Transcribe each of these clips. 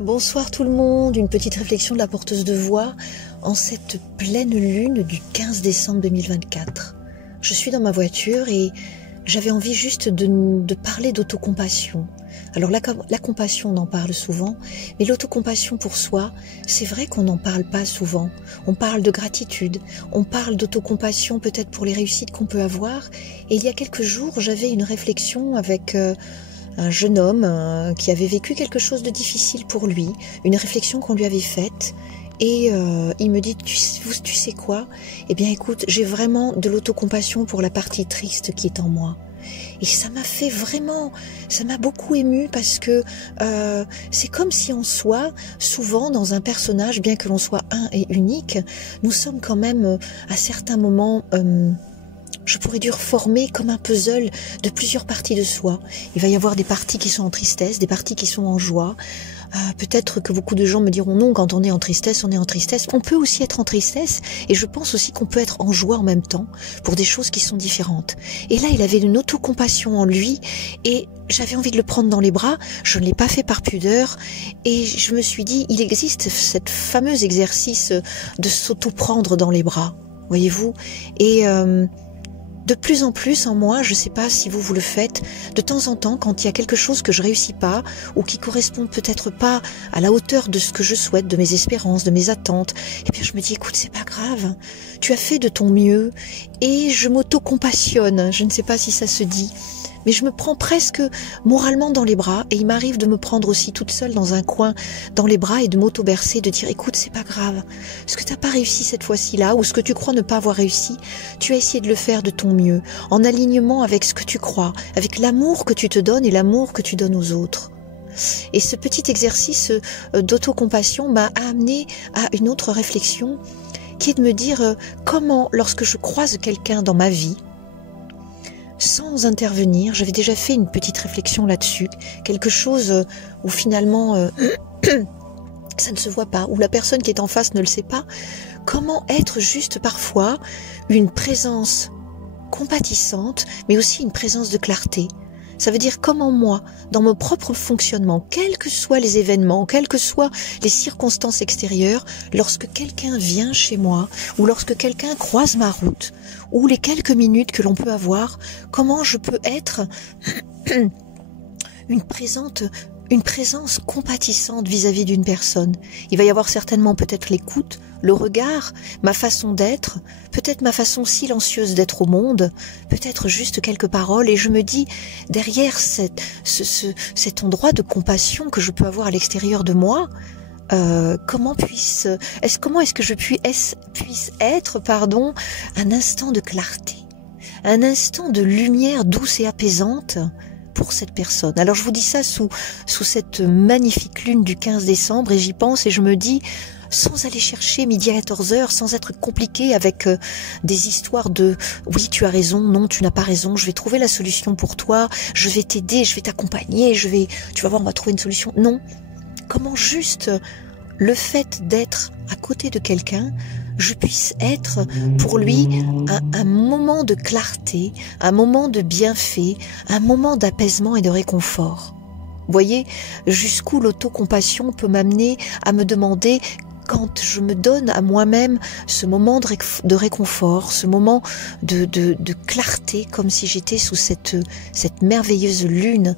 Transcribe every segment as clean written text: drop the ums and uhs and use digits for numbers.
Bonsoir tout le monde, une petite réflexion de la porteuse de voix en cette pleine lune du 15 décembre 2024. Je suis dans ma voiture et j'avais envie juste de parler d'autocompassion. Alors la compassion, on en parle souvent, mais l'autocompassion pour soi, c'est vrai qu'on n'en parle pas souvent. On parle de gratitude, on parle d'autocompassion peut-être pour les réussites qu'on peut avoir. Et il y a quelques jours, j'avais une réflexion avec un jeune homme qui avait vécu quelque chose de difficile pour lui, une réflexion qu'on lui avait faite. Et il me dit, tu sais quoi? Eh bien écoute, j'ai vraiment de l'autocompassion pour la partie triste qui est en moi. Et ça m'a fait vraiment, ça m'a beaucoup émue parce que c'est comme si on soit souvent dans un personnage, bien que l'on soit un et unique, nous sommes quand même à certains moments, je pourrais dire formés comme un puzzle de plusieurs parties de soi. Il va y avoir des parties qui sont en tristesse, des parties qui sont en joie. Peut-être que beaucoup de gens me diront non, quand on est en tristesse, on est en tristesse. On peut aussi être en tristesse et je pense aussi qu'on peut être en joie en même temps pour des choses qui sont différentes. Et là, il avait une autocompassion en lui et j'avais envie de le prendre dans les bras. Je ne l'ai pas fait par pudeur et je me suis dit, il existe cet fameux exercice de s'auto-prendre dans les bras, voyez-vous. Et de plus en plus en moi, je ne sais pas si vous le faites, de temps en temps, quand il y a quelque chose que je réussis pas ou qui correspond peut-être pas à la hauteur de ce que je souhaite, de mes espérances, de mes attentes, et bien je me dis, écoute, c'est pas grave, tu as fait de ton mieux et je m'auto-compassionne, je ne sais pas si ça se dit. Mais je me prends presque moralement dans les bras et il m'arrive de me prendre aussi toute seule dans un coin dans les bras et de m'auto-bercer, de dire écoute, c'est pas grave, ce que t'as pas réussi cette fois-ci là ou ce que tu crois ne pas avoir réussi, tu as essayé de le faire de ton mieux, en alignement avec ce que tu crois, avec l'amour que tu te donnes et l'amour que tu donnes aux autres. Et ce petit exercice d'autocompassion m'a amené à une autre réflexion qui est de me dire comment, lorsque je croise quelqu'un dans ma vie, sans intervenir, j'avais déjà fait une petite réflexion là-dessus, quelque chose où finalement ça ne se voit pas, où la personne qui est en face ne le sait pas, comment être juste parfois une présence compatissante, mais aussi une présence de clarté. Ça veut dire comment moi, dans mon propre fonctionnement, quels que soient les événements, quelles que soient les circonstances extérieures, lorsque quelqu'un vient chez moi, ou lorsque quelqu'un croise ma route, ou les quelques minutes que l'on peut avoir, comment je peux être une présence compatissante vis-à-vis d'une personne. Il va y avoir certainement peut-être l'écoute, le regard, ma façon d'être, peut-être ma façon silencieuse d'être au monde, peut-être juste quelques paroles, et je me dis, derrière cet endroit de compassion que je peux avoir à l'extérieur de moi, comment est-ce que je puisse être, un instant de clarté, un instant de lumière douce et apaisante pour cette personne. Alors je vous dis ça sous cette magnifique lune du 15 décembre et j'y pense et je me dis, sans aller chercher midi à 14h, sans être compliqué avec des histoires de oui tu as raison, non tu n'as pas raison, je vais trouver la solution pour toi, je vais t'aider, je vais t'accompagner, tu vas voir on va trouver une solution. Non, comment juste le fait d'être à côté de quelqu'un, je puisse être pour lui un moment de clarté, un moment de bienfait, un moment d'apaisement et de réconfort. Vous voyez, jusqu'où l'autocompassion peut m'amener à me demander, quand je me donne à moi-même ce moment de réconfort, ce moment de clarté, comme si j'étais sous cette merveilleuse lune,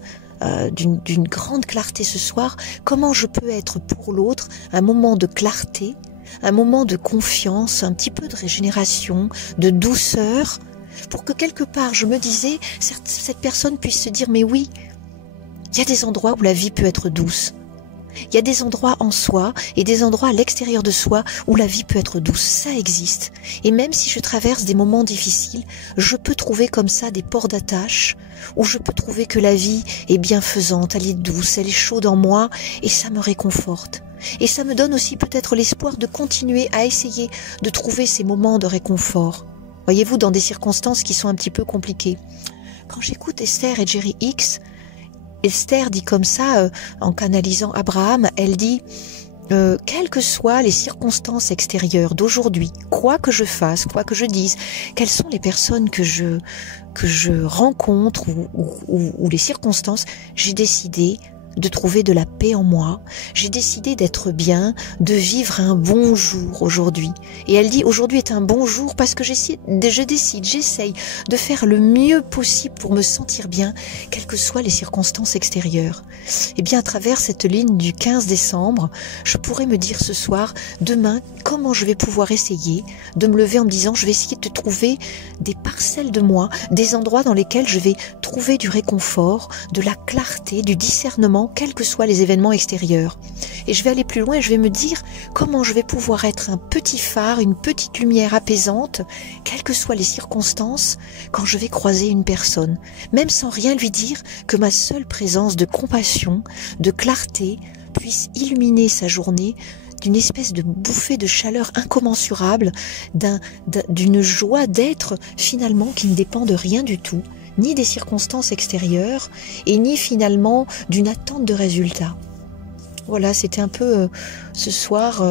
d'une grande clarté ce soir, comment je peux être pour l'autre un moment de clarté, un moment de confiance, un petit peu de régénération, de douceur, pour que quelque part je me disais, cette personne puisse se dire, mais oui, il y a des endroits où la vie peut être douce. Il y a des endroits en soi et des endroits à l'extérieur de soi où la vie peut être douce. Ça existe. Et même si je traverse des moments difficiles, je peux trouver comme ça des ports d'attache où je peux trouver que la vie est bienfaisante, elle est douce, elle est chaude en moi et ça me réconforte. Et ça me donne aussi peut-être l'espoir de continuer à essayer de trouver ces moments de réconfort. Voyez-vous, dans des circonstances qui sont un petit peu compliquées. Quand j'écoute Esther et Jerry Hicks, Esther dit comme ça, en canalisant Abraham, elle dit quelles que soient les circonstances extérieures d'aujourd'hui, quoi que je fasse, quoi que je dise, quelles sont les personnes que je rencontre ou les circonstances, j'ai décidé de trouver de la paix en moi. J'ai décidé d'être bien, de vivre un bon jour aujourd'hui. Et elle dit, aujourd'hui est un bon jour parce que j'essaye de faire le mieux possible pour me sentir bien, quelles que soient les circonstances extérieures. Et bien à travers cette ligne du 15 décembre, je pourrais me dire ce soir, demain, comment je vais pouvoir essayer de me lever en me disant, je vais essayer de trouver des parcelles de moi, des endroits dans lesquels je vais trouver du réconfort, de la clarté, du discernement, quels que soient les événements extérieurs. Et je vais aller plus loin et je vais me dire comment je vais pouvoir être un petit phare, une petite lumière apaisante, quelles que soient les circonstances, quand je vais croiser une personne, même sans rien lui dire, que ma seule présence de compassion, de clarté, puisse illuminer sa journée d'une espèce de bouffée de chaleur incommensurable, d'une joie d'être finalement qui ne dépend de rien du tout, ni des circonstances extérieures et ni finalement d'une attente de résultat. Voilà, c'était un peu ce soir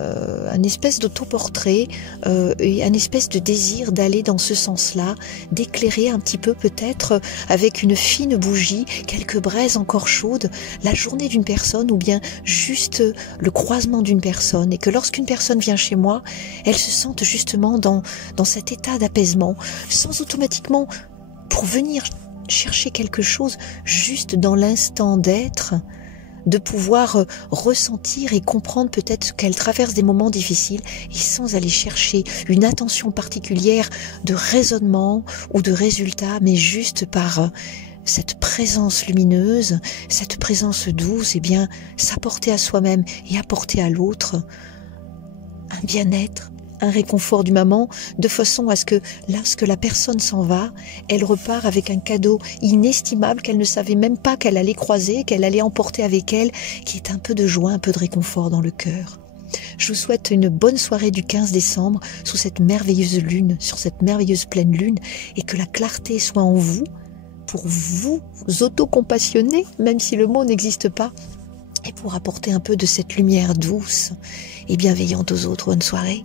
un espèce d'autoportrait et un espèce de désir d'aller dans ce sens-là, d'éclairer un petit peu peut-être avec une fine bougie, quelques braises encore chaudes, la journée d'une personne ou bien juste le croisement d'une personne, et que lorsqu'une personne vient chez moi, elle se sente justement dans cet état d'apaisement, sans automatiquement pour venir chercher quelque chose, juste dans l'instant d'être, de pouvoir ressentir et comprendre peut-être qu'elle traverse des moments difficiles et sans aller chercher une attention particulière de raisonnement ou de résultat, mais juste par cette présence lumineuse, cette présence douce, et bien s'apporter à soi-même et apporter à l'autre un bien-être, un réconfort du moment, de façon à ce que lorsque la personne s'en va, elle repart avec un cadeau inestimable qu'elle ne savait même pas qu'elle allait croiser, qu'elle allait emporter avec elle, qui est un peu de joie, un peu de réconfort dans le cœur. Je vous souhaite une bonne soirée du 15 décembre sous cette merveilleuse lune, sur cette merveilleuse pleine lune, et que la clarté soit en vous, pour vous auto-compassionner, même si le mot n'existe pas, et pour apporter un peu de cette lumière douce et bienveillante aux autres. Bonne soirée.